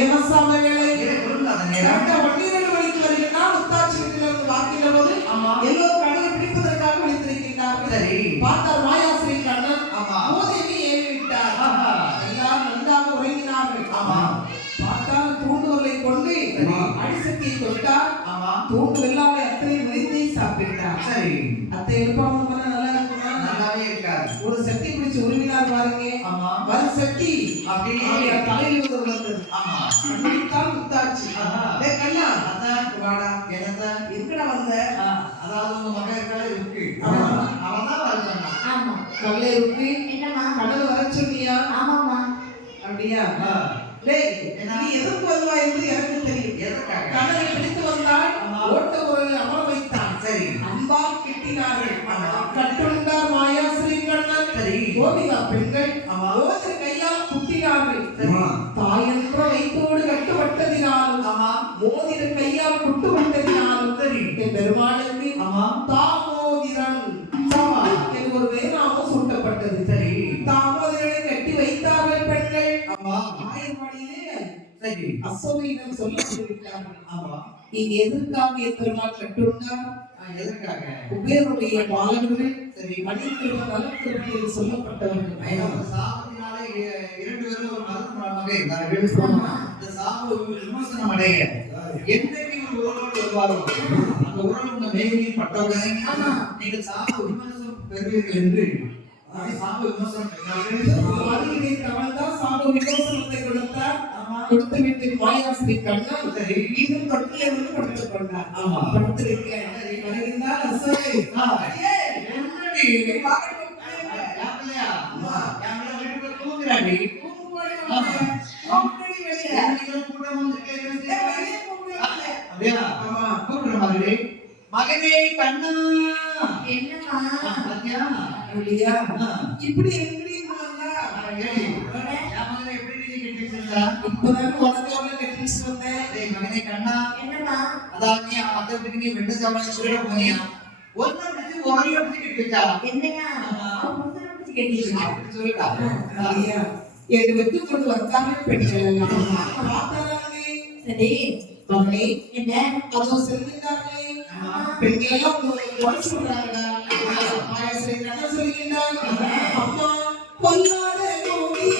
ஏமசாம வேளை கரெக்டா 12 மணிக்கு வருகிறார். முத்தாச்சி வீட்டிலிருந்து வாக்கின போது எல்லோரும் கடலை பிடிப்பதற்காக விழித்திருக்கின்றார்கள். சரி. பார்த்தார் மாயாஸ்ரீ கண்ணன் மோதேவி ஏறி விட்டார். எல்லாரும் நன்றாக உறங்கினார்கள். பார்த்தால் தூண்டுவலை கொண்டு அடிசக்தியை தொட்டார். தூண்டு வெள்ளாமை அத்தனை விரித்தி சாப்பிட்டார். சரி. அத்தை எழுப்பாம நல்லா இருக்குமா? நல்லாவே இருக்காது. ஒரு சக்தி பிடிச்சு உருவினார் பாருங்க. வரு சக்தி அப்படியே தலையில் விழுந்தது. முடித்தால் முத்தாச்சு. கண்ணா வாடா என்னதா எங்கடா வந்த? அதாவது உங்க மகன் இருக்காலே இருக்கு. அவன் தான் வர சொன்னான். ஆமா. கல்லே இருக்கு. என்னம்மா? கடல் வர சொன்னியா? ஆமாம்மா. அப்படியா? டேய் நீ எதுக்கு வருவா என்று எனக்கு தெரியும். எதற்காக? கடலை பிடித்து வந்தால் ஓட்ட ஒரு அமர வைத்தான். சரி. அன்பா கிட்டினார்கள். கட்டுண்டார் மாயாஸ்ரீ கண்ணன். சரி. கோபிகா பெண்கள் ரோஜ கையால் குட்டினார்கள். தாய் என்ற வைத்தோடு கட்டுப்பட்டதினாலும் மோதிர கையால் குட்டுப்பட்டதினாலும் சரி பெருமாளுக்கு தாமோதிரன் என்று ஒரு வேறாமம் சூட்டப்பட்டது. சரி. தாமோதிரனை கட்டி வைத்தார்கள் பெண்கள். ஆயர்வாடியிலே சரி அசோகையிடம் சொல்லப்பட்டிருக்கிறார்கள். இங்க எதற்காக பெருமாள் கட்டுண்டார்? எதற்காக? குபேரனுடைய பாலகர்கள் சரி மணிக்கிழமை நலக்கிழமை சொல்லப்பட்டவர்கள். சாபத்தினாலே 2 பேரும் ஒரு மதமாக இருந்தார்கள். இந்த சாப விமோசனம் அடைய என்றைக்கு உறவோடு வருவாரோ அந்த உறவு உங்க மேகையில் பட்டவுடனே நீங்கள் சாப விமோசனம் பெறுவீர்கள் என்று சாப விமோசனம் விமோசனத்தை கொடுத்தார். கொடுத்து விட்டு மாயாஸ்ரீ கண்ணன் இன்னும் தொட்டிலே வந்து படுத்துக் கொண்டார். படுத்திருக்கேன் வருகின்றார் அசோகை. மகனே கண்ணா என்னம்மா? இப்படி எப்படி இப்பதான் உனக்கு கட்டிச்சு வந்தேன். மகனே கண்ணா என்னம்மா? அதாவது நீ அதற்கு நீ வெண்டு சாமான் சொல்ல போனியா ஒன்ன பிடிச்சு ஒரைய பிடிச்சு கட்டிச்சா என்னையா முந்தன பிடிச்சு கட்டிச்சா சொல்லுடா. ஐயா எது வெட்டு கொண்டு வந்தாங்க பெண்கள் எல்லாம் பார்த்தாங்களே. சரி மகனே என்ன அதோ செல்கிறார்களே பெண்கள் எல்லாம் ஒரு சொல்றாங்கடா. மாயாஸ்ரீ கண்ணன் சொல்கின்றார் அம்மா பொல்லாத கோவி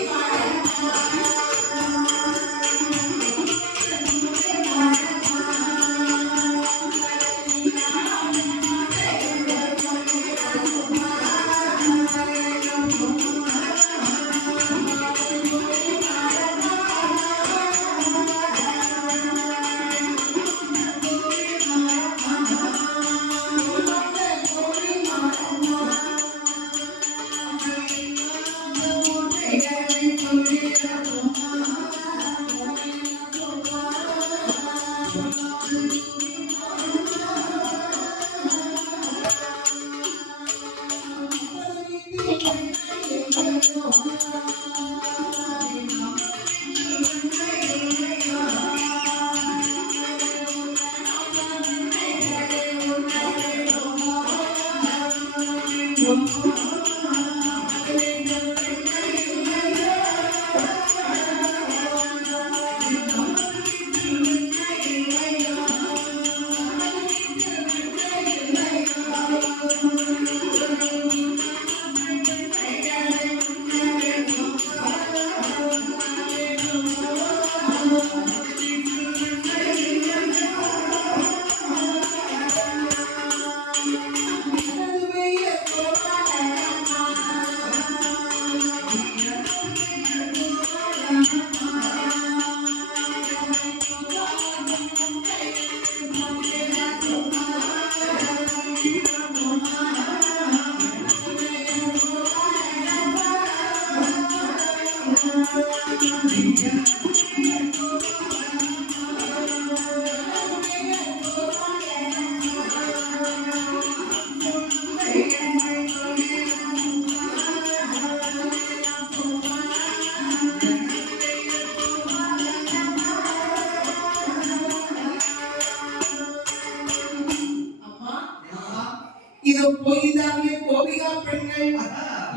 இதோ போய்தாங்க கோபிகா பெண்கள்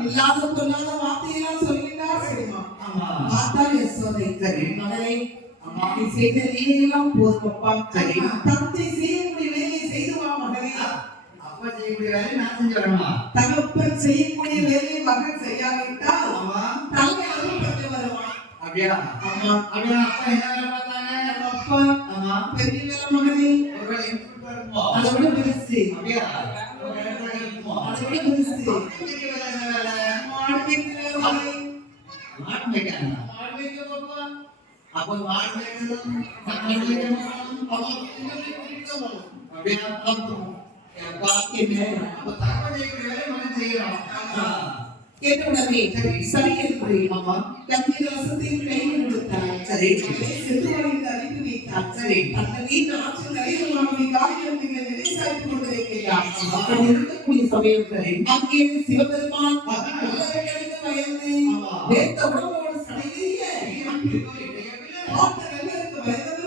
இல்லாத சொல்லாத வார்த்தையெல்லாம் சொல்லிட்டார். சரிமா பார்த்தால் யசோதை சரி மகனே ஆமா நீ செய்த லீலையெல்லாம் போதுமப்பா. சரி. தந்தை செய்யக்கூடிய வேலையை செய்து வா மகனே. அப்பா செய்யக்கூடிய வேலையை நான் செஞ்சு வரணுமா? தகப்பன் செய்யக்கூடிய வேலையை மகன் செய்யாவிட்டால் ஆமா தந்தை அருள்பட்டு வருவான். அப்படியா ஆமா. அப்படியா அப்பா என்ன வேலை பார்த்தாங்க? அப்பா ஆமா பெரிய வேலை மகனே. ஒருவேளை இன்ஸ்பெக்டரா இருக்குமோ? அதை விட பெருசு. அப்படியா ஒரு இடத்துல இருக்குமோ? அதை விட பெருசு. பெரிய வேலை என்ன வேலை? மாடு மேய்க்கிற வேலை மகனே. மாடு மேய்க்கிறாங்க. மாடு மேய்க்க பாப்பா. அப்போ மாடு மேய்க்கணும், மாடு மேய்க்கணும், அப்போ இன்னொரு குடிக்கணும். அப்படியா பார்க்கணும். அப்பா என்ன? அப்போ தகவல் செய்யக்கூடிய வேலை மகன் செய்யணும். ஆமா. கேட்டவுடனே சரி என்று ஆமா. தண்ணீர் ரசத்தையும் கையில் கொடுத்தார். சரி. செல்வழித்து அனுப்பி வைத்தார். சரி. அந்த நீண்ட ஆற்றில் கரையோரமாக காரியம் நிலை சாய்த்து கொண்டிருக்கிறார். அப்படி இருக்கக்கூடிய சமயத்தில் அங்கே சிவபெருமான் உலகங்களுக்கு பயந்து ஆமா. வேத்த உடம்போடு சடையேறிய இப்படி போய் ஆட்ட வெள்ளருக்கு பயந்து